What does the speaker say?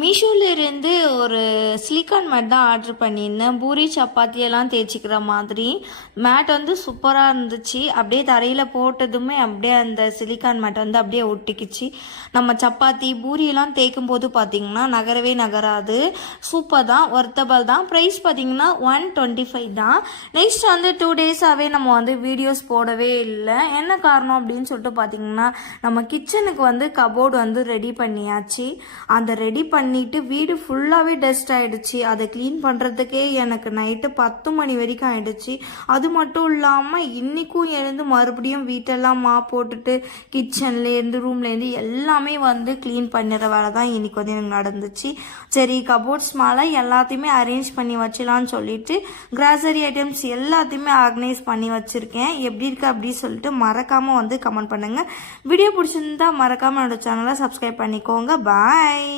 மீஷோலேருந்து ஒரு silicon mat தான் order பண்ணியிருந்தேன். பூரி சப்பாத்தியெல்லாம் தேய்ச்சிக்கிற மாதிரி மேட் வந்து சூப்பராக இருந்துச்சு. அப்படியே தரையில் போட்டதுமே அப்படியே அந்த சிலிக்கான் மேட் வந்து அப்படியே ஒட்டிக்கிச்சு. நம்ம சப்பாத்தி பூரியெல்லாம் தேய்க்கும் போது பார்த்திங்கன்னா நகரவே நகராது. சூப்பர் தான், ஒர்த்தபிள் தான். ப்ரைஸ் பார்த்திங்கன்னா 125 தான். நெக்ஸ்ட் வந்து 2 டேஸாகவே நம்ம வந்து வீடியோஸ் போடவே இல்லை. என்ன காரணம் அப்படின்னு சொல்லிட்டு பார்த்திங்கன்னா நம்ம கிச்சனுக்கு வந்து கபோர்டு வந்து ரெடி பண்ணியாச்சு. அந்த ரெடி பண்ணிட்டு வீடு ஃபுல்லாகவே டஸ்ட் ஆகிடுச்சு. அதை க்ளீன் பண்ணுறதுக்கே எனக்கு நைட்டு 10 மணி வரைக்கும் ஆகிடுச்சு. அது மட்டும் இல்லாமல் இன்றைக்கும் எழுந்து மறுபடியும் வீட்டெல்லாம் போட்டுட்டு கிச்சன்லேருந்து ரூம்லேருந்து எல்லாமே வந்து க்ளீன் பண்ணுற வேலை தான் இன்றைக்கி வந்து எனக்கு நடந்துச்சு. சரி, கபோர்ட்ஸ் மேலே எல்லாத்தையுமே அரேஞ்ச் பண்ணி வச்சலான்னு சொல்லிட்டு கிராசரி ஐட்டம்ஸ் எல்லாத்தையுமே ஆர்கனைஸ் பண்ணி வச்சுருக்கேன். எப்படி இருக்கு அப்படின்னு சொல்லிட்டு மறக்காமல் வந்து கமெண்ட் பண்ணுங்கள். வீடியோ பிடிச்சிருந்தா மறக்காமல் என்னோட சேனலை சப்ஸ்கிரைப் பண்ணிக்கோங்க. பாய்.